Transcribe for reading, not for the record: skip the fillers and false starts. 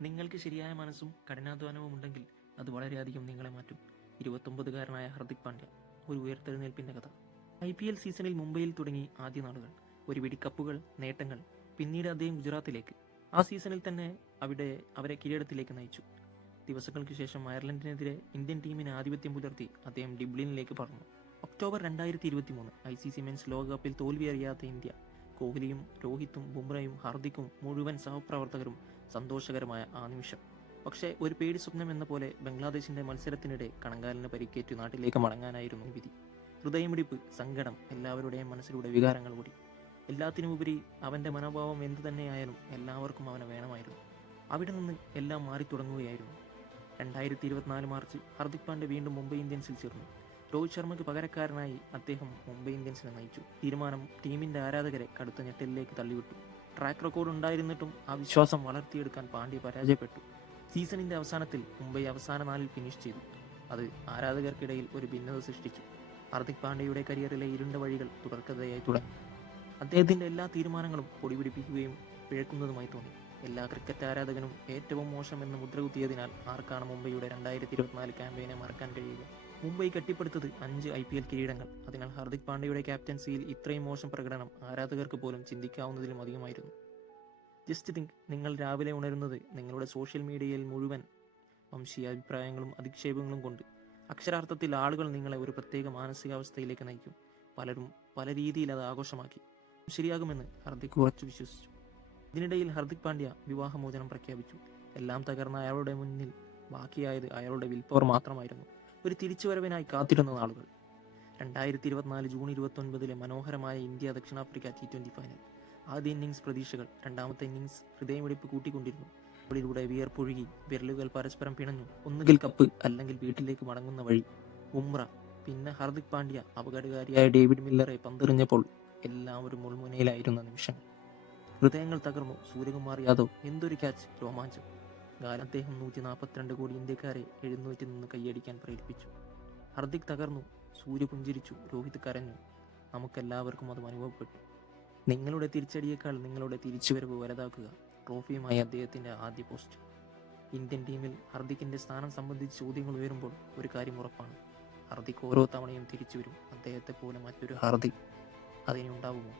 നിങ്ങൾക്ക് ശരിയായ മനസ്സും കഠിനാധ്വാനവും ഉണ്ടെങ്കിൽ അത് വളരെയധികം നിങ്ങളെ മാറ്റും. 29-കാരനായ ഹർദിക് പാണ്ഡ്യ, ഒരു ഉയർത്തെഴുന്നേൽപ്പിന്റെ കഥ. IPL സീസണിൽ മുംബൈയിൽ തുടങ്ങി ആദ്യ നാളുകൾ. ഒരു പിടി കപ്പുകൾ, നേട്ടങ്ങൾ. പിന്നീട് അദ്ദേഹം ഗുജറാത്തിലേക്ക്. ആ സീസണിൽ തന്നെ അവരെ കിരീടത്തിലേക്ക് നയിച്ചു. ദിവസങ്ങൾക്ക് ശേഷം അയർലൻഡിനെതിരെ ഇന്ത്യൻ ടീമിന് ആധിപത്യം പുലർത്തി അദ്ദേഹം ഡിബ്ലിനിലേക്ക് പറന്നു. ഒക്ടോബർ 2023 ICC മെൻസ് ലോകകപ്പിൽ തോൽവി അറിയാത്ത ഇന്ത്യ. കോഹ്ലിയും രോഹിത്തും ബുംറയും ഹാർദിക്കും മുഴുവൻ സഹപ്രവർത്തകരും സന്തോഷകരമായ ആ നിമിഷം. പക്ഷേ ഒരു പേടി സ്വപ്നം എന്ന പോലെ ബംഗ്ലാദേശിന്റെ മത്സരത്തിനിടെ കണങ്കാലിന് പരിക്കേറ്റ് നാട്ടിലേക്ക് മടങ്ങാനായിരുന്നു വിധി. ഹൃദയമിടിപ്പ്, സങ്കടം, എല്ലാവരുടെയും മനസ്സിലൂടെ വികാരങ്ങൾ ഓടി. എല്ലാത്തിനുമുപരി അവന്റെ മനോഭാവം എന്തു തന്നെയായാലും എല്ലാവർക്കും അവനെ വേണമായിരുന്നു. അവിടെ നിന്ന് എല്ലാം മാറി തുടങ്ങുകയായിരുന്നു. 2024 മാർച്ച് ഹർദിക് പാണ്ഡ്യ വീണ്ടും മുംബൈ ഇന്ത്യൻസിൽ ചേർന്നു. രോഹിത് ശർമ്മയ്ക്ക് പകരക്കാരനായി അദ്ദേഹം മുംബൈ ഇന്ത്യൻസിനെ നയിച്ചു. തീരുമാനം ടീമിന്റെ ആരാധകരെ കടുത്ത ഞെട്ടലിലേക്ക് തള്ളിവിട്ടു. ട്രാക്ക് റെക്കോർഡ് ഉണ്ടായിരുന്നിട്ടും ആ വിശ്വാസം വളർത്തിയെടുക്കാൻ പാണ്ഡ്യ പരാജയപ്പെട്ടു. സീസണിന്റെ അവസാനത്തിൽ മുംബൈ അവസാന നാലിൽ ഫിനിഷ് ചെയ്തു. അത് ആരാധകർക്കിടയിൽ ഒരു ഭിന്നത സൃഷ്ടിച്ചു. ഹർദിക് പാണ്ഡ്യയുടെ കരിയറിലെ ഇരുണ്ട വഴികൾ തുടർക്കഥയായി തുടങ്ങി. അദ്ദേഹത്തിന്റെ എല്ലാ തീരുമാനങ്ങളും പൊടിപിടിപ്പിക്കുകയും പിഴക്കുന്നതുമായി തോന്നി. എല്ലാ ക്രിക്കറ്റ് ആരാധകനും ഏറ്റവും മോശം എന്ന് മുദ്രകുത്തിയതിനാൽ ആർക്കാണ് മുംബൈയുടെ 2024 ക്യാമ്പയിനെ മറക്കാൻ കഴിയുക? മുംബൈ കെട്ടിപ്പടുത്തത് 5 IPL കിരീടങ്ങൾ. അതിനാൽ ഹർദിക് പാണ്ഡ്യയുടെ ക്യാപ്റ്റൻസിയിൽ ഇത്രയും മോശം പ്രകടനം ആരാധകർക്ക് പോലും ചിന്തിക്കാവുന്നതിലും അധികമായിരുന്നു. ജസ്റ്റ് തിങ്ക്, നിങ്ങൾ രാവിലെ ഉണരുന്നത് നിങ്ങളുടെ സോഷ്യൽ മീഡിയയിൽ മുഴുവൻ വംശീയ അഭിപ്രായങ്ങളും അധിക്ഷേപങ്ങളും കൊണ്ട്. അക്ഷരാർത്ഥത്തിൽ ആളുകൾ നിങ്ങളെ ഒരു പ്രത്യേക മാനസികാവസ്ഥയിലേക്ക് നയിക്കും. പലരും പല രീതിയിൽ അത് ആഘോഷമാക്കി. ശരിയാകുമെന്ന് ഹർദിക് ഉറച്ചു വിശ്വസിച്ചു. ഇതിനിടയിൽ ഹർദിക് പാണ്ഡ്യ വിവാഹമോചനം പ്രഖ്യാപിച്ചു. എല്ലാം തകർന്ന അയാളുടെ മുന്നിൽ ബാക്കിയായത് അയാളുടെ വിൽ പവർ മാത്രമായിരുന്നു. ഒരു തിരിച്ചുവരവിനായി കാത്തിരുന്ന നാളുകൾ. 2024 ജൂൺ 29 മനോഹരമായ ഇന്ത്യ ദക്ഷിണാഫ്രിക്ക T20 ഫൈനൽ. ആദ്യ ഇന്നിങ്സ് പ്രതീക്ഷകൾ, രണ്ടാമത്തെ ഇന്നിങ്സ് ഹൃദയമിടിപ്പ് കൂട്ടിക്കൊണ്ടിരുന്നു. ിലൂടെ വിയർപ്പൊഴുകി, വിരലുകൾ പരസ്പരം പിണഞ്ഞു. ഒന്നുകിൽ കപ്പ്, അല്ലെങ്കിൽ വീട്ടിലേക്ക് മടങ്ങുന്ന വഴി. ബുംറ, പിന്നെ ഹർദിക് പാണ്ഡ്യ അപകടകാരിയായ ഡേവിഡ് മില്ലറെ പന്തെറിഞ്ഞപ്പോൾ എല്ലാം ഒരു മുൾമുനയിലായിരുന്ന നിമിഷങ്ങൾ. ഹൃദയങ്ങൾ തകർന്നു. സൂര്യകുമാർ യാദവ്, എന്തൊരു ക്യാച്ച്, രോമാഞ്ചം. അദ്ദേഹം 142 കോടി ഇന്ത്യക്കാരെ എഴുന്നേറ്റ് നിന്ന് കൈയടിക്കാൻ പ്രേരിപ്പിച്ചു. ഹർദിക് തകർന്നു. സൂര്യ പുഞ്ചിരിച്ചു. രോഹിത് കരഞ്ഞു. നമുക്കെല്ലാവർക്കും അതും അനുഭവപ്പെട്ടു. നിങ്ങളുടെ തിരിച്ചടിയേക്കാൾ നിങ്ങളുടെ തിരിച്ചുവരവ് വലുതാക്കുക. ട്രോഫിയുമായി അദ്ദേഹത്തിന്റെ ആദ്യ പോസ്റ്റ്. ഇന്ത്യൻ ടീമിൽ ഹർദിക്കിന്റെ സ്ഥാനം സംബന്ധിച്ച് ചോദ്യങ്ങൾ ഉയരുമ്പോൾ ഒരു കാര്യം ഉറപ്പാണ്: ഹർദിക് ഓരോ തവണയും തിരിച്ചു വരും. അദ്ദേഹത്തെ പോലെ മറ്റൊരു ഹർദിക് അതിനുണ്ടാവുമോ?